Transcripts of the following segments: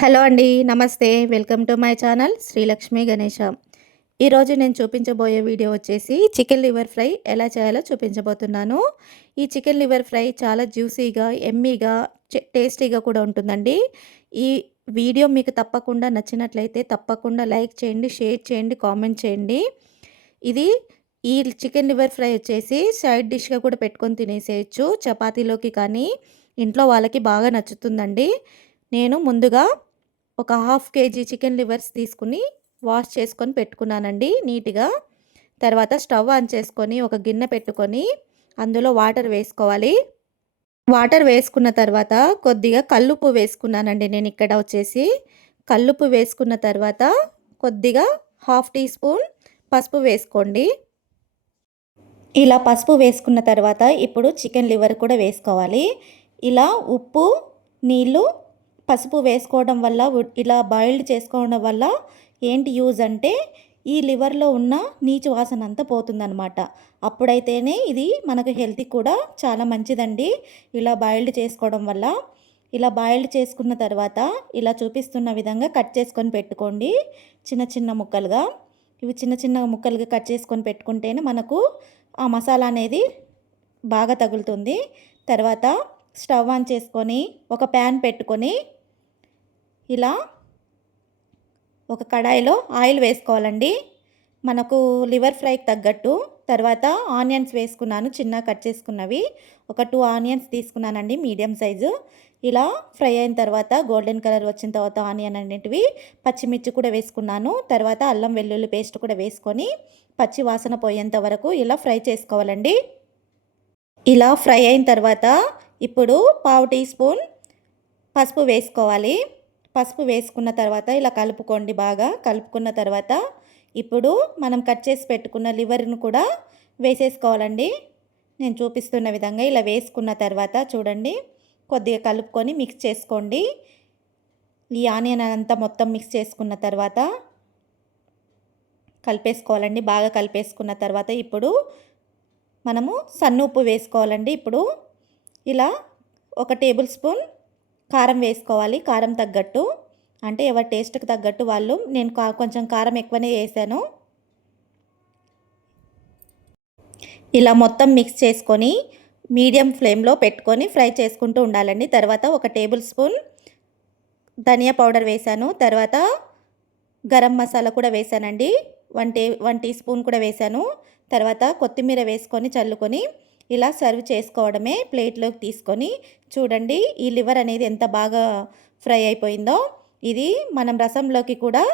Hello అండి నమస్తే. Welcome to my channel Srilakshmi Ganesha ఈరోజు నేను చూపించబోయే వీడియో వచ్చేసి చికెన్ లివర్ ఫ్రై ఎలా చేయాలో చూపించబోతున్నాను. ఈ చికెన్ లివర్ ఫ్రై చాలా జ్యూసీగా ఎమ్మీగా టేస్టీగా కూడా ఉంటుందండి. ఈ వీడియో మీకు తప్పకుండా నచ్చినట్లయితే తప్పకుండా లైక్ చేయండి షేర్ చేయండి కామెంట్ చేయండి. ఇది ఈ చికెన్ లివర్ ఫ్రై వచ్చేసి సైడ్ డిష్గా కూడా పెట్టుకొని తినేసేయచ్చు. చపాతీలోకి కానీ ఇంట్లో వాళ్ళకి బాగా నచ్చుతుందండి. నేను ముందుగా ఒక హాఫ్ కేజీ చికెన్ లివర్స్ తీసుకుని వాష్ చేసుకొని పెట్టుకున్నానండి నీట్గా. తర్వాత స్టవ్ ఆన్ చేసుకొని ఒక గిన్నె పెట్టుకొని అందులో వాటర్ వేసుకోవాలి. వాటర్ వేసుకున్న తర్వాత కొద్దిగా కల్లుప్పు వేసుకున్నానండి నేను ఇక్కడ వచ్చేసి. కల్లుప్పు వేసుకున్న తర్వాత కొద్దిగా హాఫ్ టీ స్పూన్ పసుపు వేసుకోండి. ఇలా పసుపు వేసుకున్న తర్వాత ఇప్పుడు చికెన్ లివర్ కూడా వేసుకోవాలి. ఇలా ఉప్పు నీళ్ళు పసుపు వేసుకోవడం వల్ల ఇలా బాయిల్డ్ చేసుకోవడం వల్ల ఏంటి యూజ్ అంటే ఈ లివర్లో ఉన్న నీచు వాసన అంతా పోతుందనమాట అప్పుడైతేనే ఇది మనకు హెల్తీ కూడా చాలా మంచిదండి. ఇలా బాయిల్డ్ చేసుకోవడం వల్ల ఇలా బాయిల్డ్ చేసుకున్న తర్వాత ఇలా చూపిస్తున్న విధంగా కట్ చేసుకొని పెట్టుకోండి. చిన్న చిన్న ముక్కలుగా. ఇవి చిన్న చిన్న ముక్కలుగా కట్ చేసుకొని పెట్టుకుంటేనే మనకు ఆ మసాలా అనేది బాగా తగులుతుంది. తర్వాత స్టవ్ ఆన్ చేసుకొని ఒక ప్యాన్ పెట్టుకొని ఇలా ఒక కడాయిలో ఆయిల్ వేసుకోవాలండి. మనకు లివర్ ఫ్రైకి తగ్గట్టు. తర్వాత ఆనియన్స్ వేసుకున్నాను చిన్న కట్ చేసుకున్నవి. ఒక టూ ఆనియన్స్ తీసుకున్నానండి మీడియం సైజు. ఇలా ఫ్రై అయిన తర్వాత గోల్డెన్ కలర్ వచ్చిన తర్వాత ఆనియన్ అనేటివి పచ్చిమిర్చి కూడా వేసుకున్నాను. తర్వాత అల్లం వెల్లుల్లి పేస్ట్ కూడా వేసుకొని పచ్చి వాసన పోయేంత వరకు ఇలా ఫ్రై చేసుకోవాలండి. ఇలా ఫ్రై అయిన తర్వాత ఇప్పుడు పావు టీ స్పూన్ పసుపు వేసుకోవాలి. పసుపు వేసుకున్న తర్వాత ఇలా కలుపుకోండి బాగా. కలుపుకున్న తర్వాత ఇప్పుడు మనం కట్ చేసి పెట్టుకున్న లివర్ను కూడా వేసేసుకోవాలండి. నేను చూపిస్తున్న విధంగా ఇలా వేసుకున్న తర్వాత చూడండి. కొద్దిగా కలుపుకొని మిక్స్ చేసుకోండి. ఈ ఆనియన్ అంతా మొత్తం మిక్స్ చేసుకున్న తర్వాత కలిపేసుకోవాలండి. బాగా కలిపేసుకున్న తర్వాత ఇప్పుడు మనము సన్ను ఉప్పు వేసుకోవాలండి. ఇప్పుడు ఇలా ఒక టేబుల్ స్పూన్ కారం వేసుకోవాలి కారం తగ్గట్టు. అంటే ఎవరి టేస్ట్కి తగ్గట్టు వాళ్ళు నేను కొంచెం కారం ఎక్కువనే వేసాను. ఇలా మొత్తం మిక్స్ చేసుకొని మీడియం ఫ్లేమ్లో పెట్టుకొని ఫ్రై చేసుకుంటూ ఉండాలండి. తర్వాత ఒక టేబుల్ స్పూన్ ధనియా పౌడర్ వేశాను తర్వాత గరం మసాలా కూడా వేశానండి వన్ టే వన్ టీ స్పూన్ కూడా వేశాను తర్వాత కొత్తిమీర వేసుకొని చల్లుకొని ఇలా సర్వ్ చేసుకోవడమే ప్లేట్లోకి తీసుకొని చూడండి ఈ లివర్ అనేది ఎంత బాగా ఫ్రై అయిపోయిందో. ఇది మనం రసంలోకి కూడా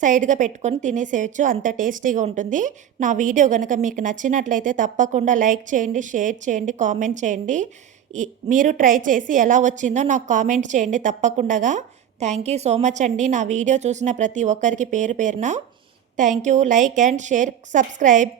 సైడ్గా పెట్టుకొని తినేసేయచ్చు. అంత టేస్టీగా ఉంటుంది. నా వీడియో కనుక మీకు నచ్చినట్లయితే తప్పకుండా లైక్ చేయండి షేర్ చేయండి కామెంట్ చేయండి. మీరు ట్రై చేసి ఎలా వచ్చిందో నాకు కామెంట్ చేయండి తప్పకుండా థ్యాంక్ యూ సో మచ్ అండి. నా వీడియో చూసిన ప్రతి ఒక్కరికి పేరు పేరున. Thank you. Like and share subscribe.